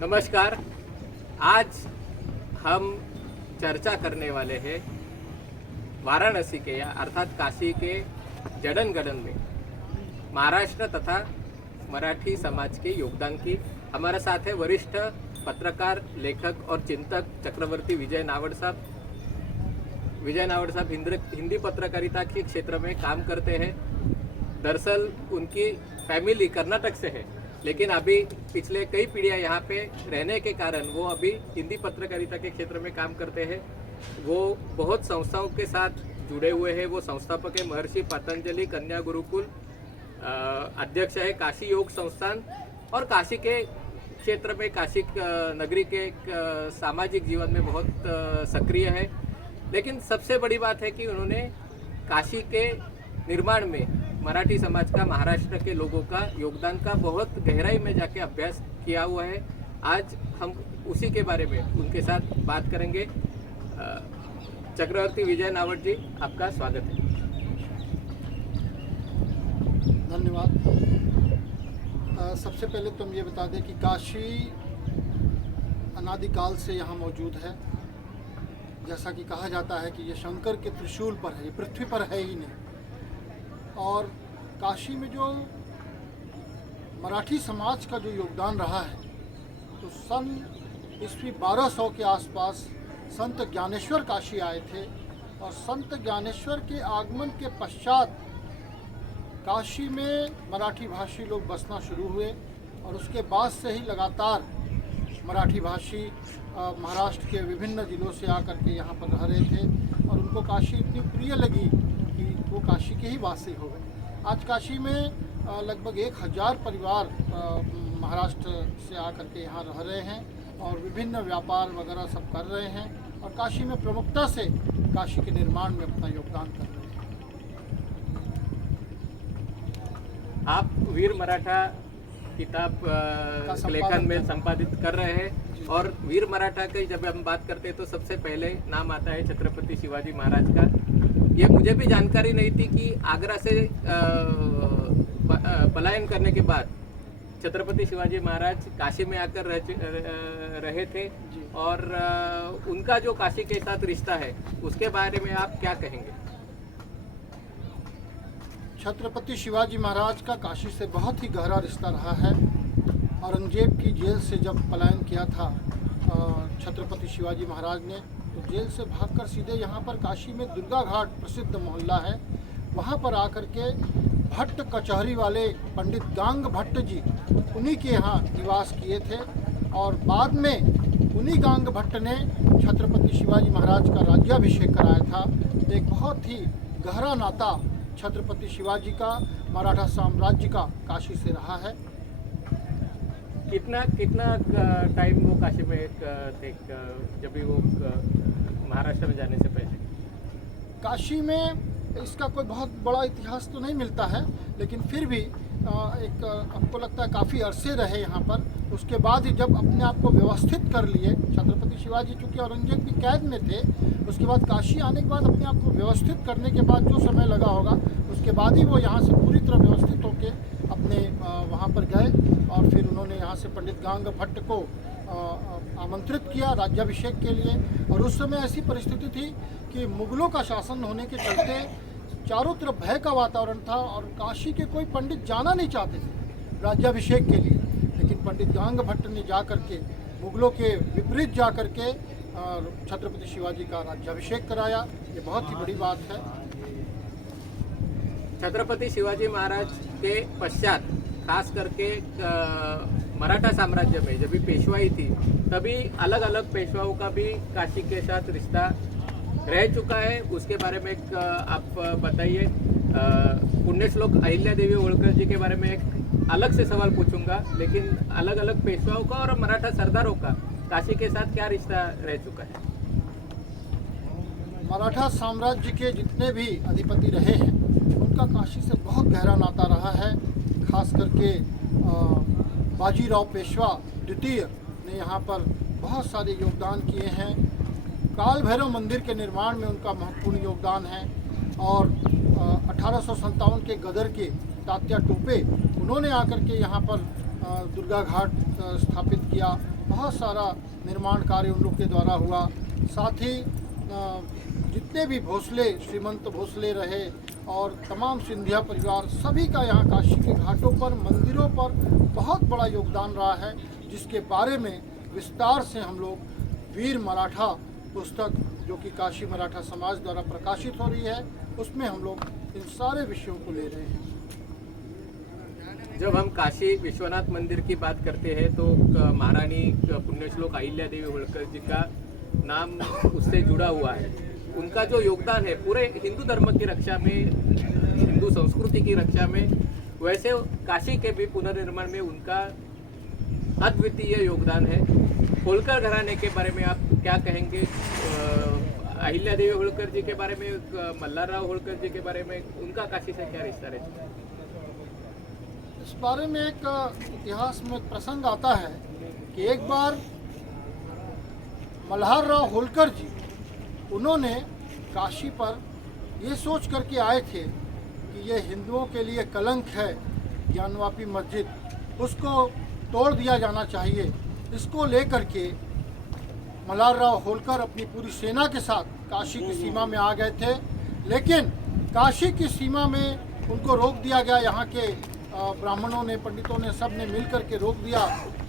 नमस्कार। आज हम चर्चा करने वाले हैं वाराणसी के या अर्थात काशी के जडनगडन में महाराष्ट्र तथा मराठी समाज के योगदान की। हमारे साथ है वरिष्ठ पत्रकार, लेखक और चिंतक चक्रवर्ती विजय नावड़ साहब। हिंदी पत्रकारिता के क्षेत्र में काम करते हैं। दरअसल उनकी फैमिली कर्नाटक से है, लेकिन अभी पिछले कई पीढ़ियां यहाँ पे रहने के कारण वो अभी हिंदी पत्रकारिता के क्षेत्र में काम करते हैं। वो बहुत संस्थाओं के साथ जुड़े हुए हैं। वो संस्थापक है महर्षि पतंजलि कन्या गुरुकुल, अध्यक्ष है काशी योग संस्थान और काशी के क्षेत्र में, काशी नगरी के सामाजिक जीवन में बहुत सक्रिय है। लेकिन सबसे बड़ी बात है कि उन्होंने काशी के निर्माण में मराठी समाज का, महाराष्ट्र के लोगों का योगदान का बहुत गहराई में जाके अभ्यास किया हुआ है। आज हम उसी के बारे में उनके साथ बात करेंगे। चक्रवर्ती विजय नावड़ जी, आपका स्वागत है। धन्यवाद। सबसे पहले तो हम ये बता दें कि काशी अनादिकाल से यहाँ मौजूद है। जैसा कि कहा जाता है कि ये शंकर के त्रिशूल पर है, ये पृथ्वी पर है ही नहीं। और काशी में जो मराठी समाज का जो योगदान रहा है, तो सन ईस्वी 1200 के आसपास संत ज्ञानेश्वर काशी आए थे और संत ज्ञानेश्वर के आगमन के पश्चात काशी में मराठी भाषी लोग बसना शुरू हुए और उसके बाद से ही लगातार मराठी भाषी महाराष्ट्र के विभिन्न ज़िलों से आकर के यहाँ पर रह रहे थे और उनको काशी इतनी प्रिय लगी कि वो काशी के ही वासी हो गए। आज काशी में लगभग 1000 परिवार महाराष्ट्र से आकर के यहाँ रह रहे हैं और विभिन्न व्यापार वगैरह सब कर रहे हैं और काशी में प्रमुखता से काशी के निर्माण में अपना योगदान कर रहे हैं। आप वीर मराठा किताब लेखन में संपादित कर रहे हैं और वीर मराठा की जब हम बात करते हैं तो सबसे पहले नाम आता है छत्रपति शिवाजी महाराज का। ये मुझे भी जानकारी नहीं थी कि आगरा से पलायन करने के बाद छत्रपति शिवाजी महाराज काशी में आकर रहे थे और उनका जो काशी के साथ रिश्ता है उसके बारे में आप क्या कहेंगे? छत्रपति शिवाजी महाराज का काशी से बहुत ही गहरा रिश्ता रहा है। औरंगजेब की जेल से जब पलायन किया था छत्रपति शिवाजी महाराज ने, तो जेल से भागकर सीधे यहाँ पर काशी में दुर्गा घाट प्रसिद्ध मोहल्ला है, वहाँ पर आकर के भट्ट कचहरी वाले पंडित गांग भट्ट जी उन्हीं के यहाँ निवास किए थे और बाद में उन्हीं गांग भट्ट ने छत्रपति शिवाजी महाराज का राज्याभिषेक कराया था। एक बहुत ही गहरा नाता छत्रपति शिवाजी का मराठा साम्राज्य का काशी से रहा है। कितना टाइम वो काशी में थे जब भी वो महाराष्ट्र में जाने से पहले? काशी में इसका कोई बहुत बड़ा इतिहास तो नहीं मिलता है, लेकिन फिर भी एक हमको लगता है काफ़ी अरसे रहे यहाँ पर। उसके बाद ही जब अपने आप को व्यवस्थित कर लिए, छत्रपति शिवाजी चूँकि औरंगजेब की कैद में थे, उसके बाद काशी आने के बाद अपने आप को व्यवस्थित करने के बाद जो समय लगा होगा, उसके बाद ही वो यहाँ से पूरी तरह व्यवस्थित होकर अपने वहाँ पर गए और फिर उन्होंने यहाँ से पंडित गांग भट्ट को आमंत्रित किया राज्याभिषेक के लिए। और उस समय ऐसी परिस्थिति थी कि मुगलों का शासन होने के चलते चारों तरफ भय का वातावरण था और काशी के कोई पंडित जाना नहीं चाहते थे राज्याभिषेक के लिए। लेकिन पंडित गांग भट्ट ने जा कर के मुगलों के विपरीत जा कर के छत्रपति शिवाजी का राज्याभिषेक कराया। ये बहुत ही बड़ी बात है। छत्रपति शिवाजी महाराज के पश्चात खास करके मराठा साम्राज्य में जब भी पेशवाई थी, तभी अलग अलग पेशवाओं का भी काशी के साथ रिश्ता रह चुका है। उसके बारे में एक आप बताइए। पुण्यश्लोक अहिल्या देवी होळकर जी के बारे में एक अलग से सवाल पूछूंगा, लेकिन अलग अलग पेशवाओं का और मराठा सरदारों का काशी के साथ क्या रिश्ता रह चुका है? मराठा साम्राज्य के जितने भी अधिपति रहे हैं उनका काशी से बहुत गहरा नाता रहा है। खास करके बाजीराव पेशवा द्वितीय ने यहाँ पर बहुत सारे योगदान किए हैं। काल भैरव मंदिर के निर्माण में उनका महत्वपूर्ण योगदान है और 1857 के गदर के तात्या टोपे, उन्होंने आकर के यहाँ पर दुर्गा घाट स्थापित किया। बहुत सारा निर्माण कार्य उन लोग के द्वारा हुआ। साथ ही जितने भी भोसले, श्रीमंत भोसले रहे और तमाम सिंधिया परिवार, सभी का यहाँ काशी के घाटों पर, मंदिरों पर बहुत बड़ा योगदान रहा है, जिसके बारे में विस्तार से हम लोग वीर मराठा पुस्तक, जो कि काशी मराठा समाज द्वारा प्रकाशित हो रही है, उसमें हम लोग इन सारे विषयों को ले रहे हैं। जब हम काशी विश्वनाथ मंदिर की बात करते हैं तो महारानी पुण्यश्लोक अहिल्या देवी होलकर जी का नाम उससे जुड़ा हुआ है। उनका जो योगदान है पूरे हिंदू धर्म की रक्षा में, हिंदू संस्कृति की रक्षा में, वैसे काशी के भी पुनर्निर्माण में उनका अद्वितीय योगदान है। होलकर घराने के बारे में आप क्या कहेंगे? अहिल्या देवी होलकर जी के बारे में, मल्हारराव होलकर जी के बारे में, उनका काशी से क्या रिश्ता रहता है? इस बारे में एक इतिहास में प्रसंग आता है कि एक बार मल्हारराव होलकर जी, उन्होंने काशी पर ये सोच करके आए थे कि ये हिंदुओं के लिए कलंक है, ज्ञानवापी मस्जिद, उसको तोड़ दिया जाना चाहिए। इसको लेकर के मल्हारराव होलकर अपनी पूरी सेना के साथ काशी की सीमा में आ गए थे, लेकिन काशी की सीमा में उनको रोक दिया गया। यहाँ के ब्राह्मणों ने, पंडितों ने, सब ने मिल कर के रोक दिया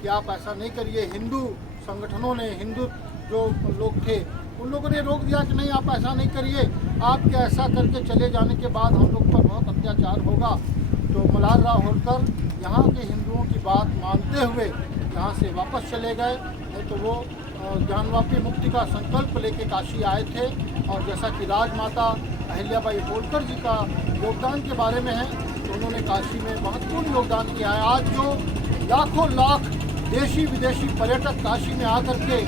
कि आप ऐसा नहीं करिए। हिंदू संगठनों ने, हिंदू जो लोग थे, उन लोगों ने रोक दिया कि नहीं, आप ऐसा नहीं करिए, आपके ऐसा करके चले जाने के बाद हम लोग पर बहुत अत्याचार होगा। तो मल्हारराव होलकर यहाँ के हिंदुओं की बात मानते हुए यहाँ से वापस चले गए। नहीं तो वो ज्ञानवापी मुक्ति का संकल्प लेके काशी आए थे। और जैसा कि राजमाता अहिल्याबाई होलकर जी का योगदान के बारे में है, तो उन्होंने काशी में महत्वपूर्ण योगदान किया है। आज जो लाखों लाख देशी विदेशी पर्यटक काशी में आकर के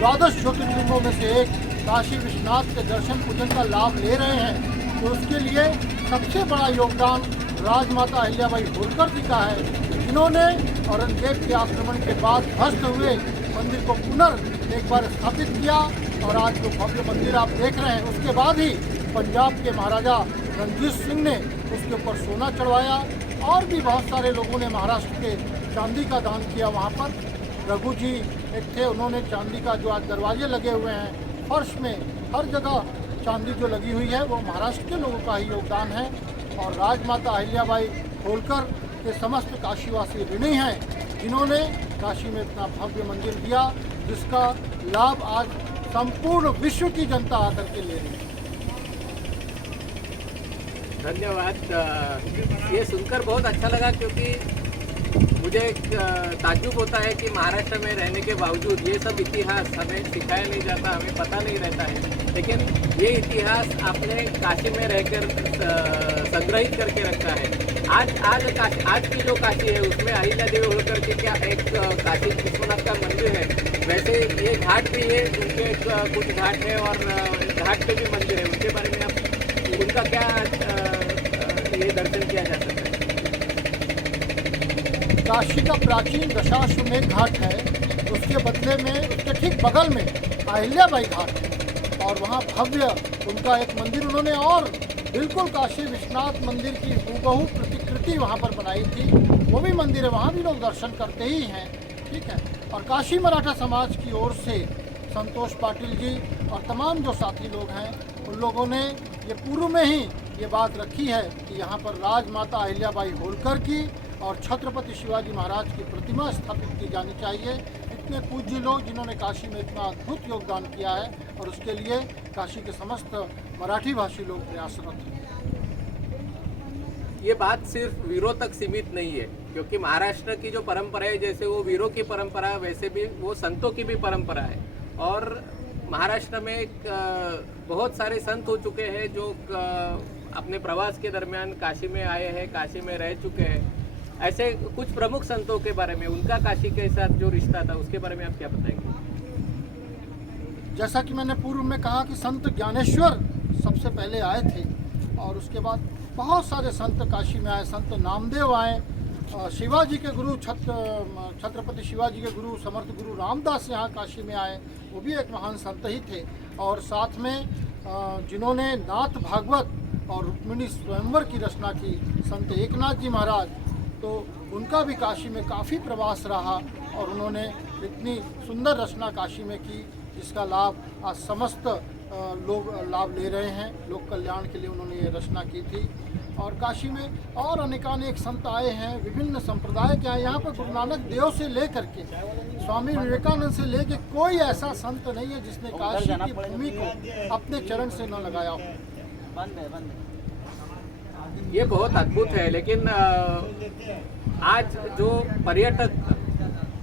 12 ज्योतिर्लिंगों में से एक काशी विश्वनाथ के दर्शन पूजन का लाभ ले रहे हैं, तो उसके लिए सबसे बड़ा योगदान राजमाता अहिल्याबाई होलकर जी का है, जिन्होंने औरंगजेब के आक्रमण के बाद ध्वस्त हुए मंदिर को एक बार स्थापित किया। और आज जो भव्य मंदिर आप देख रहे हैं, उसके बाद ही पंजाब के महाराजा रणजीत सिंह ने उसके ऊपर सोना चढ़वाया। और भी बहुत सारे लोगों ने महाराष्ट्र के चांदी का दान किया। वहाँ पर रघु जी एक थे, उन्होंने चांदी का जो आज दरवाजे लगे हुए हैं, फर्श में हर जगह चांदी जो लगी हुई है, वो महाराष्ट्र के लोगों का ही योगदान है। और राजमाता अहिल्याबाई होलकर के समस्त काशीवासी ऋणी हैं, जिन्होंने काशी में इतना भव्य मंदिर दिया, जिसका लाभ आज संपूर्ण विश्व की जनता आकर के ले रही है। धन्यवाद। ये सुनकर बहुत अच्छा लगा, क्योंकि मुझे ताज्जुब होता है कि महाराष्ट्र में रहने के बावजूद ये सब इतिहास हमें सिखाया नहीं जाता, हमें पता नहीं रहता है। लेकिन ये इतिहास आपने काशी में रहकर संग्रहित करके रखा है। आज की जो काशी है, उसमें अहिल्या देवी होलकर के क्या एक काशी विश्वनाथ का मंदिर है, वैसे ये घाट भी है, उनके कुछ घाट है और घाट पे भी मंदिर है। उनके बारे में आप, उनका क्या ये दर्शन किया जा सकता है? काशी का प्राचीन दशाश्वमेध घाट है, उसके बदले में उसके ठीक बगल में अहिल्याबाई घाट है, और वहाँ भव्य उनका एक मंदिर उन्होंने, और बिल्कुल काशी विश्वनाथ मंदिर की हूबहू प्रतिकृति वहाँ पर बनाई थी। वो भी मंदिर है, वहाँ भी लोग दर्शन करते ही हैं, ठीक है। और काशी मराठा समाज की ओर से संतोष पाटिल जी और तमाम जो साथी लोग हैं, उन लोगों ने ये पूर्व में ही ये बात रखी है कि यहाँ पर राजमाता अहिल्याबाई होलकर की और छत्रपति शिवाजी महाराज की प्रतिमा स्थापित की जानी चाहिए। इतने पूज्य लोग जिन्होंने काशी में इतना अद्भुत योगदान किया है, और उसके लिए काशी के समस्त मराठी भाषी लोग प्रयासरत हैं। ये बात सिर्फ वीरों तक सीमित नहीं है, क्योंकि महाराष्ट्र की जो परंपरा है, जैसे वो वीरों की परंपरा है, वैसे भी वो संतों की भी परंपरा है। और महाराष्ट्र में बहुत सारे संत हो चुके हैं जो अपने प्रवास के दरमियान काशी में आए हैं, काशी में रह चुके हैं। ऐसे कुछ प्रमुख संतों के बारे में, उनका काशी के साथ जो रिश्ता था, उसके बारे में आप क्या बताएंगे? जैसा कि मैंने पूर्व में कहा कि संत ज्ञानेश्वर सबसे पहले आए थे, और उसके बाद बहुत सारे संत काशी में आए। संत नामदेव आए, शिवाजी के गुरु छत्रपति शिवाजी के गुरु समर्थ गुरु रामदास यहाँ काशी में आए, वो भी एक महान संत ही थे। और साथ में जिन्होंने नाथ भागवत और रुक्मिणी स्वयंवर की रचना की, संत एकनाथ जी महाराज, तो उनका भी काशी में काफ़ी प्रवास रहा और उन्होंने इतनी सुंदर रचना काशी में की जिसका लाभ आज समस्त लोग लाभ ले रहे हैं। लोक कल्याण के लिए उन्होंने ये रचना की थी। और काशी में और अनेकानेक संत आए हैं, विभिन्न संप्रदाय के आए। यहाँ पर गुरु नानक देव से लेकर के स्वामी विवेकानंद से लेकर कोई ऐसा संत नहीं है जिसने काशी की भूमि को अपने चरण से न लगाया हो। ये बहुत अद्भुत है। लेकिन आज जो पर्यटक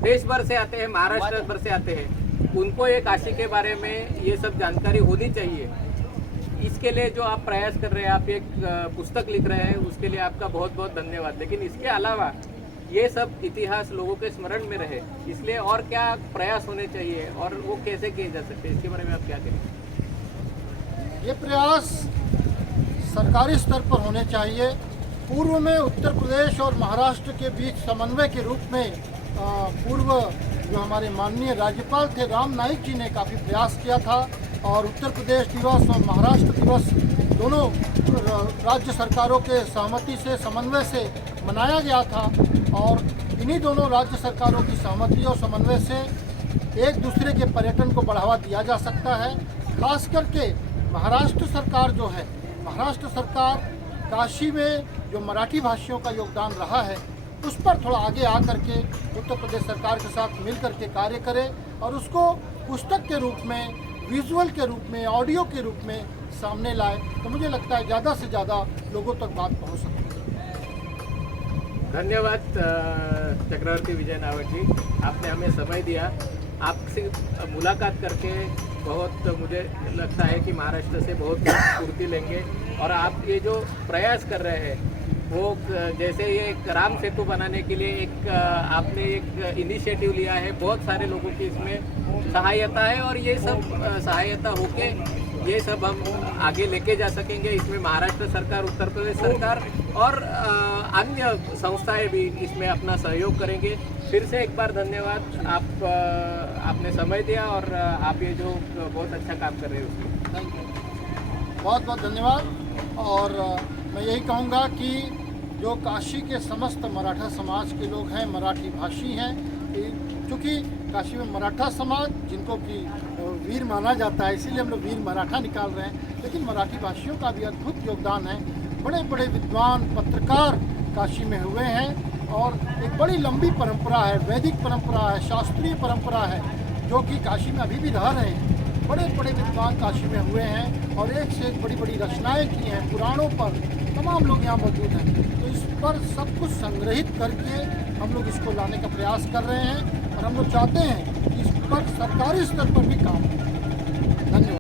देश भर से आते हैं, महाराष्ट्र भर से आते हैं, उनको ये काशी के बारे में ये सब जानकारी होनी चाहिए। इसके लिए जो आप प्रयास कर रहे हैं, आप एक पुस्तक लिख रहे हैं, उसके लिए आपका बहुत बहुत धन्यवाद। लेकिन इसके अलावा ये सब इतिहास लोगों के स्मरण में रहे, इसलिए और क्या प्रयास होने चाहिए और वो कैसे किए जा सकते हैं, इसके बारे में आप क्या कहेंगे? ये प्रयास सरकारी स्तर पर होने चाहिए। पूर्व में उत्तर प्रदेश और महाराष्ट्र के बीच समन्वय के रूप में पूर्व जो हमारे माननीय राज्यपाल थे राम नाईक जी ने काफ़ी प्रयास किया था और उत्तर प्रदेश दिवस और महाराष्ट्र दिवस दोनों राज्य सरकारों के सहमति से, समन्वय से मनाया गया था। और इन्हीं दोनों राज्य सरकारों की सहमति और समन्वय से एक दूसरे के पर्यटन को बढ़ावा दिया जा सकता है। खास करके महाराष्ट्र सरकार जो है, महाराष्ट्र सरकार काशी में जो मराठी भाषियों का योगदान रहा है उस पर थोड़ा आगे आ करके उत्तर प्रदेश सरकार के साथ मिल करके कार्य करे और उसको पुस्तक के रूप में, विजुअल के रूप में, ऑडियो के रूप में सामने लाए, तो मुझे लगता है ज़्यादा से ज़्यादा लोगों तक बात पहुंच सकती है। धन्यवाद चक्रवर्ती विजय नावट जी, आपने हमें समय दिया। आपसे मुलाकात करके बहुत मुझे लगता है कि महाराष्ट्र से बहुत स्फूर्ति लेंगे। और आप ये जो प्रयास कर रहे हैं वो जैसे ये एक राम सेतु बनाने के लिए एक आपने एक इनिशिएटिव लिया है, बहुत सारे लोगों की इसमें सहायता है और ये सब सहायता होके ये सब हम आगे लेके जा सकेंगे। इसमें महाराष्ट्र सरकार, उत्तर प्रदेश सरकार और अन्य संस्थाएं भी इसमें अपना सहयोग करेंगे। फिर से एक बार धन्यवाद, आपने समय दिया और आप ये जो बहुत अच्छा काम कर रहे हो उसमें थैंक यू, बहुत बहुत धन्यवाद। और मैं यही कहूँगा कि जो काशी के समस्त मराठा समाज के लोग हैं, मराठी भाषी हैं, क्योंकि काशी में मराठा समाज जिनको कि वीर माना जाता है, इसीलिए हम लोग वीर मराठा निकाल रहे हैं, लेकिन मराठी भाषियों का भी अद्भुत योगदान है। बड़े बड़े विद्वान पत्रकार काशी में हुए हैं और एक बड़ी लंबी परंपरा है, वैदिक परंपरा है, शास्त्रीय परंपरा है, जो कि काशी में अभी भी रह रहे हैं। बड़े बड़े विद्वान काशी में हुए हैं और एक से एक बड़ी बड़ी रचनाएं की हैं, पुराणों पर तमाम लोग यहाँ मौजूद हैं। तो इस पर सब कुछ संग्रहित करके हम लोग इसको लाने का प्रयास कर रहे हैं और हम लोग चाहते हैं कि इस पर सरकारी स्तर पर भी काम हो।